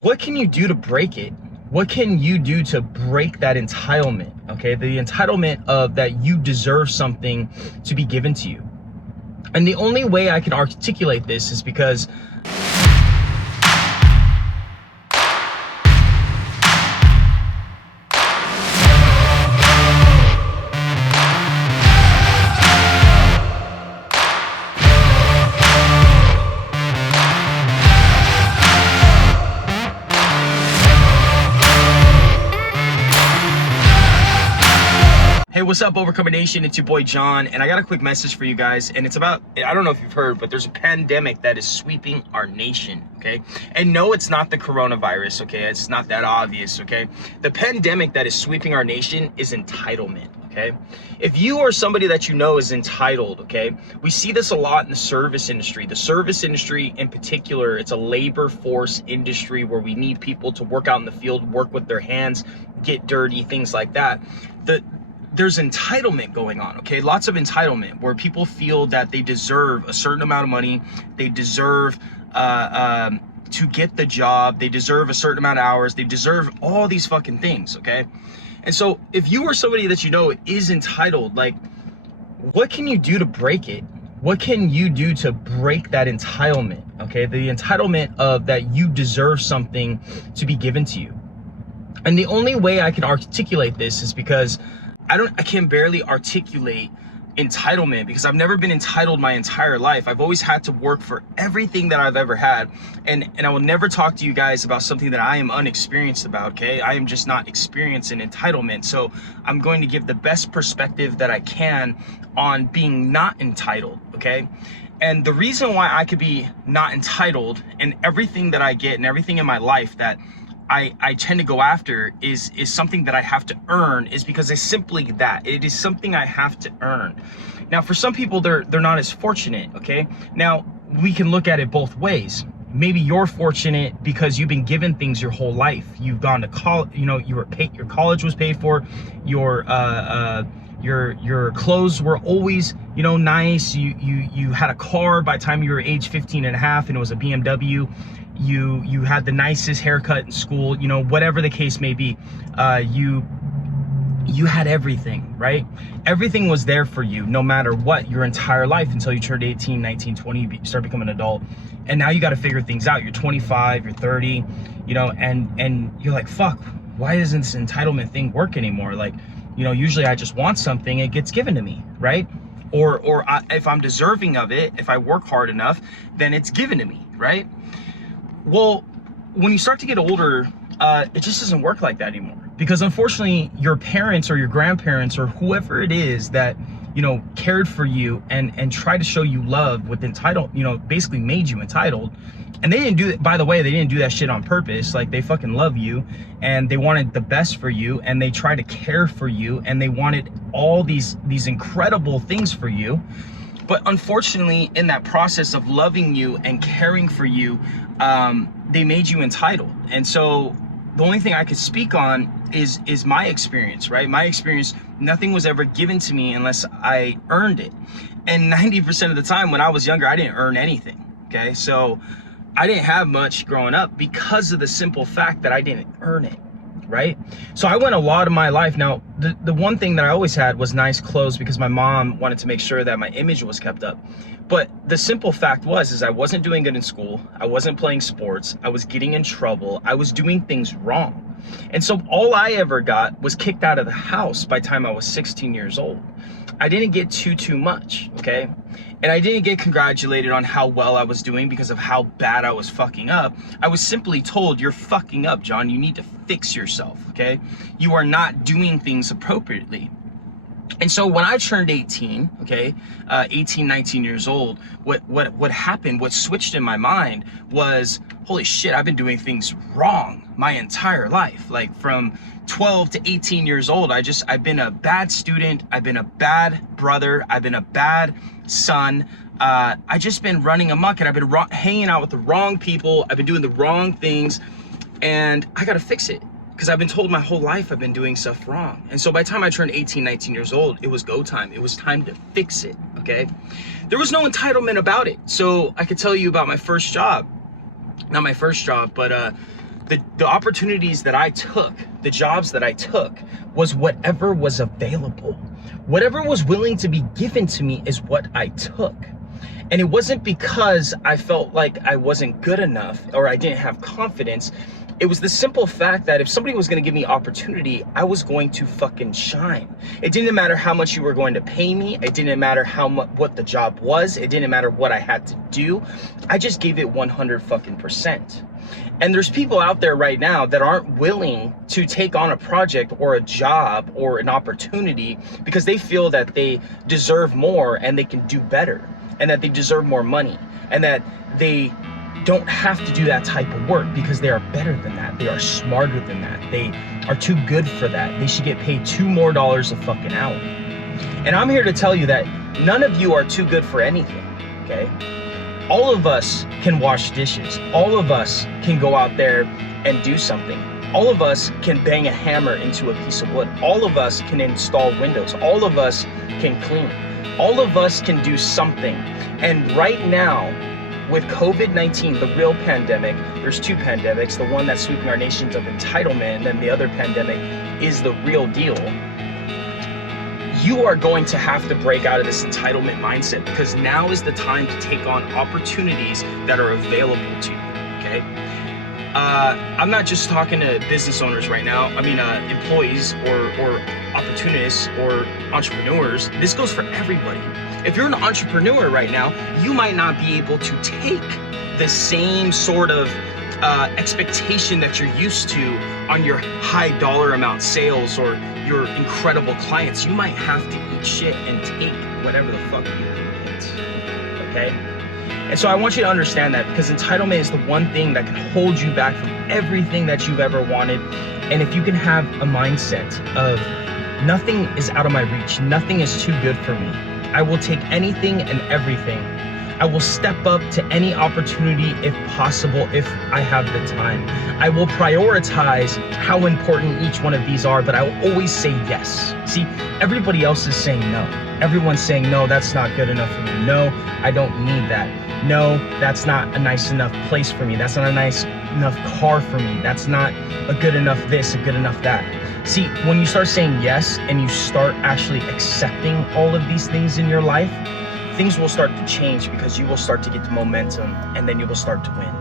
What can you do to break it? What can you do to break that entitlement? Okay, the entitlement of that you deserve something to be given to you. And the only way I can articulate this is because hey, what's up, Overcomer Nation? It's your boy John, and I got a quick message for you guys, and it's about, I don't know if you've heard, but there's a pandemic that is sweeping our nation, okay? And no, it's not the coronavirus, okay? It's not that obvious, okay? The pandemic that is sweeping our nation is entitlement, okay? If you are somebody that you know is entitled, okay? We see this a lot in the service industry. The service industry in particular, it's a labor force industry where we need people to work out in the field, work with their hands, get dirty, things like that. There's entitlement going on, okay? Lots of entitlement where people feel that they deserve a certain amount of money, they deserve to get the job, they deserve a certain amount of hours, they deserve all these fucking things, okay? And so if you are somebody that you know is entitled, like, what can you do to break it? What can you do to break that entitlement, okay? The entitlement of that you deserve something to be given to you. And the only way I can articulate this is because I can barely articulate entitlement because I've never been entitled my entire life. I've always had to work for everything that I've ever had. And I will never talk to you guys about something that I am unexperienced about, okay? I am just not experienced in entitlement. So I'm going to give the best perspective that I can on being not entitled, okay? And the reason why I could be not entitled in everything that I get and everything in my life that I tend to go after is something that I have to earn is because it's simply that. It is something I have to earn. Now, for some people, they're not as fortunate, okay? Now, we can look at it both ways. Maybe you're fortunate because you've been given things your whole life. You've gone to college, you know, you were paid, your college was paid for, your clothes were always, you know, nice. You had a car by the time you were age 15 and a half and it was a BMW. You had the nicest haircut in school, you know, whatever the case may be. You had everything, right? Everything was there for you no matter what your entire life until you turned 18, 19, 20, you start becoming an adult. And now you got to figure things out. You're 25, you're 30, you know, and you're like, fuck, why doesn't this entitlement thing work anymore? Like, you know, usually I just want something, it gets given to me, right? Or if I'm deserving of it, if I work hard enough, then it's given to me, right? Well, when you start to get older, it just doesn't work like that anymore. Because unfortunately, your parents or your grandparents or whoever it is that, you know, cared for you and tried to show you love with entitled, you know, basically made you entitled. And they didn't do it, by the way, they didn't do that shit on purpose. Like, they fucking love you and they wanted the best for you and they tried to care for you and they wanted all these incredible things for you. But unfortunately, in that process of loving you and caring for you, they made you entitled. And so the only thing I could speak on is my experience, right? My experience, nothing was ever given to me unless I earned it. And 90% of the time when I was younger, I didn't earn anything, okay? So I didn't have much growing up because of the simple fact that I didn't earn it, right? So I went a lot of my life. Now, the one thing that I always had was nice clothes because my mom wanted to make sure that my image was kept up. But the simple fact is I wasn't doing good in school. I wasn't playing sports. I was getting in trouble. I was doing things wrong. And so all I ever got was kicked out of the house by the time I was 16 years old. I didn't get too much, okay? And I didn't get congratulated on how well I was doing because of how bad I was fucking up. I was simply told, you're fucking up, John. You need to fix yourself, okay? You are not doing things appropriately. And so when I turned 18, okay, 18, 19 years old, what happened, what switched in my mind was, holy shit, I've been doing things wrong my entire life. Like from 12 to 18 years old, I've been a bad student. I've been a bad brother. I've been a bad son. I just been running amok and I've been hanging out with the wrong people. I've been doing the wrong things and I got to fix it. Because I've been told my whole life I've been doing stuff wrong. And so by the time I turned 18, 19 years old, it was go time. It was time to fix it, okay? There was no entitlement about it. So I could tell you about my first job. Not my first job, but The opportunities that I took, the jobs that I took, was whatever was available. Whatever was willing to be given to me is what I took. And it wasn't because I felt like I wasn't good enough or I didn't have confidence. It was the simple fact that if somebody was going to give me opportunity, I was going to fucking shine. It didn't matter how much you were going to pay me. It didn't matter how much, what the job was. It didn't matter what I had to do. I just gave it 100%. And there's people out there right now that aren't willing to take on a project or a job or an opportunity because they feel that they deserve more and they can do better, and that they deserve more money, and that they don't have to do that type of work because they are better than that. They are smarter than that. They are too good for that. They should get paid $2 more a fucking hour. And I'm here to tell you that none of you are too good for anything, okay? All of us can wash dishes. All of us can go out there and do something. All of us can bang a hammer into a piece of wood. All of us can install windows. All of us can clean. All of us can do something. And right now, with COVID-19, the real pandemic, there's two pandemics, the one that's sweeping our nations of entitlement, and then the other pandemic is the real deal. You are going to have to break out of this entitlement mindset, because now is the time to take on opportunities that are available to you, okay? I'm not just talking to business owners right now. I mean, employees or opportunists or entrepreneurs. This goes for everybody. If you're an entrepreneur right now, you might not be able to take the same sort of expectation that you're used to on your high dollar amount sales or your incredible clients. You might have to eat shit and take whatever the fuck you can get, okay? And so I want you to understand that, because entitlement is the one thing that can hold you back from everything that you've ever wanted. And if you can have a mindset of nothing is out of my reach, nothing is too good for me, I will take anything and everything. I will step up to any opportunity if possible, if I have the time. I will prioritize how important each one of these are, but I will always say yes. See, everybody else is saying no. Everyone's saying, no, that's not good enough for me. No, I don't need that. No, that's not a nice enough place for me. That's not a nice enough car for me. That's not a good enough this, a good enough that. See, when you start saying yes and you start actually accepting all of these things in your life, things will start to change, because you will start to get the momentum, and then you will start to win.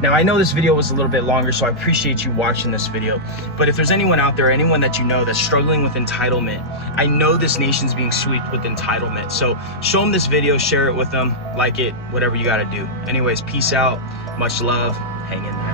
Now, I know this video was a little bit longer, so I appreciate you watching this video. But if there's anyone out there, anyone that you know that's struggling with entitlement, I know this nation's being swept with entitlement. So show them this video, share it with them, like it, whatever you got to do. Anyways, peace out, much love, hang in there.